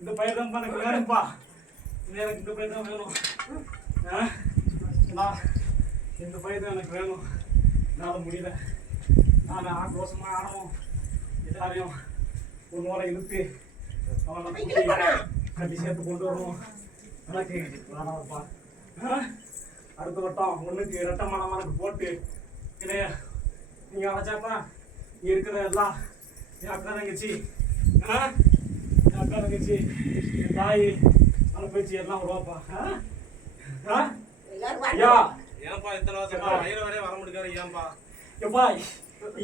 இந்த பயிர் தான் எனக்கு வேணும்ப்பா. எனக்கு இந்த பயிர் தான் வேணும். இந்த பயிர் தான் எனக்கு வேணும். என்னால் முடியல. நான் ஆக்ரோஷமாக ஆனவும் எல்லாரையும் ஒரு மூளை இழுத்து அவனை கட்டி சேர்த்து கொண்டு வரணும். எனக்கு வேணாம்ப்பா. அடுத்த வட்டம் ஒன்றுக்கு இரட்டமான எனக்கு போட்டு இல்லைய நீங்கள் அழைச்சாப்பா இருக்கிற எல்லாம் என் அக்கா தங்கச்சி என் அக்கா தங்கச்சி என் தாய் அனுப்பிச்சு எல்லாம் வருவாப்பா. ஐயா ஏன்பா இத்தனை வருஷம் வயிறு வரைய வர முடியாது ஏன்பா? எப்பா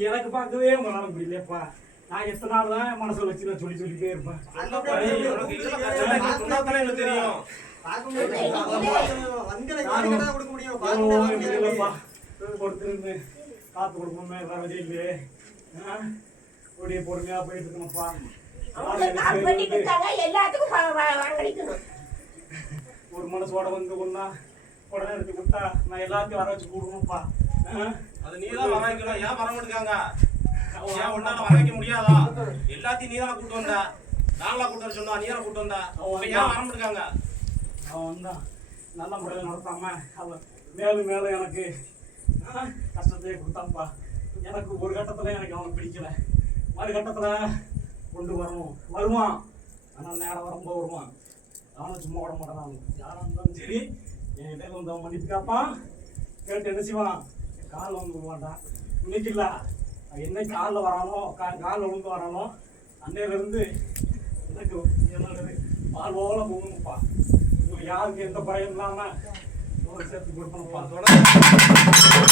எனக்கு பார்க்கவே உங்களால முடியலப்பா. நான் எத்தனை நாள் தான் மனசுல வச்சு நான் சொல்லிட்டே இருப்பேன். தெரியும் ஒருத்தர் காத்து கொடுப்போமே வேற வழி இல்லையே. ஒடிய பொறுமையா போயிட்டு இருக்கணும்ப்பா. ஒரு மனசோட வந்து ஒன்னா உடனே எடுத்து விட்டா நான் எல்லாத்தையும் வர வச்சு கூடணும்ப்பா. அது நீதான் வர வைக்கணும். ஏன் வர மாட்டேங்காங்க? ஏன் ஒன்னால வர வைக்க முடியாதா? எல்லாத்தையும் நீதான கூட்டு வந்த. நாங்களா கூட்டு வர சொன்னா நீதான கூட்டு வந்த. ஏன் வர மாட்டேங்காங்க? அவன் வந்தான் நல்ல முறையில் நடத்தாம அவன் மேலும் மேலும் எனக்கு கஷ்டத்தையே கொடுத்தான்ப்பா. எனக்கு ஒரு கட்டத்தில் எனக்கு அவனை பிடிக்கல. மறு கட்டத்தில் கொண்டு வரணும் வருவான். ஆனால் நேரம் வரும்போது வருவான். அவனும் சும்மா விட மாட்டான். யாராக இருந்தாலும் சரி என்கிட்ட வந்து அவன் மன்னிப்பு காப்பான். கேட்டு என்ன செய்வான்? காலில் வந்து விடுவான்டான். இன்னைக்கு இல்லை என்னைக்கு காலில் வரானோ காலில் விழுந்து வரானோ அன்னையிலேருந்து எனக்கு என்னோட பால் போல போகணும்ப்பா. உங்களுக்கு யாருக்கு எந்த பயம் இல்லாமல் சேர்த்து கொடுக்கணும்ப்பா. தொடர்ந்து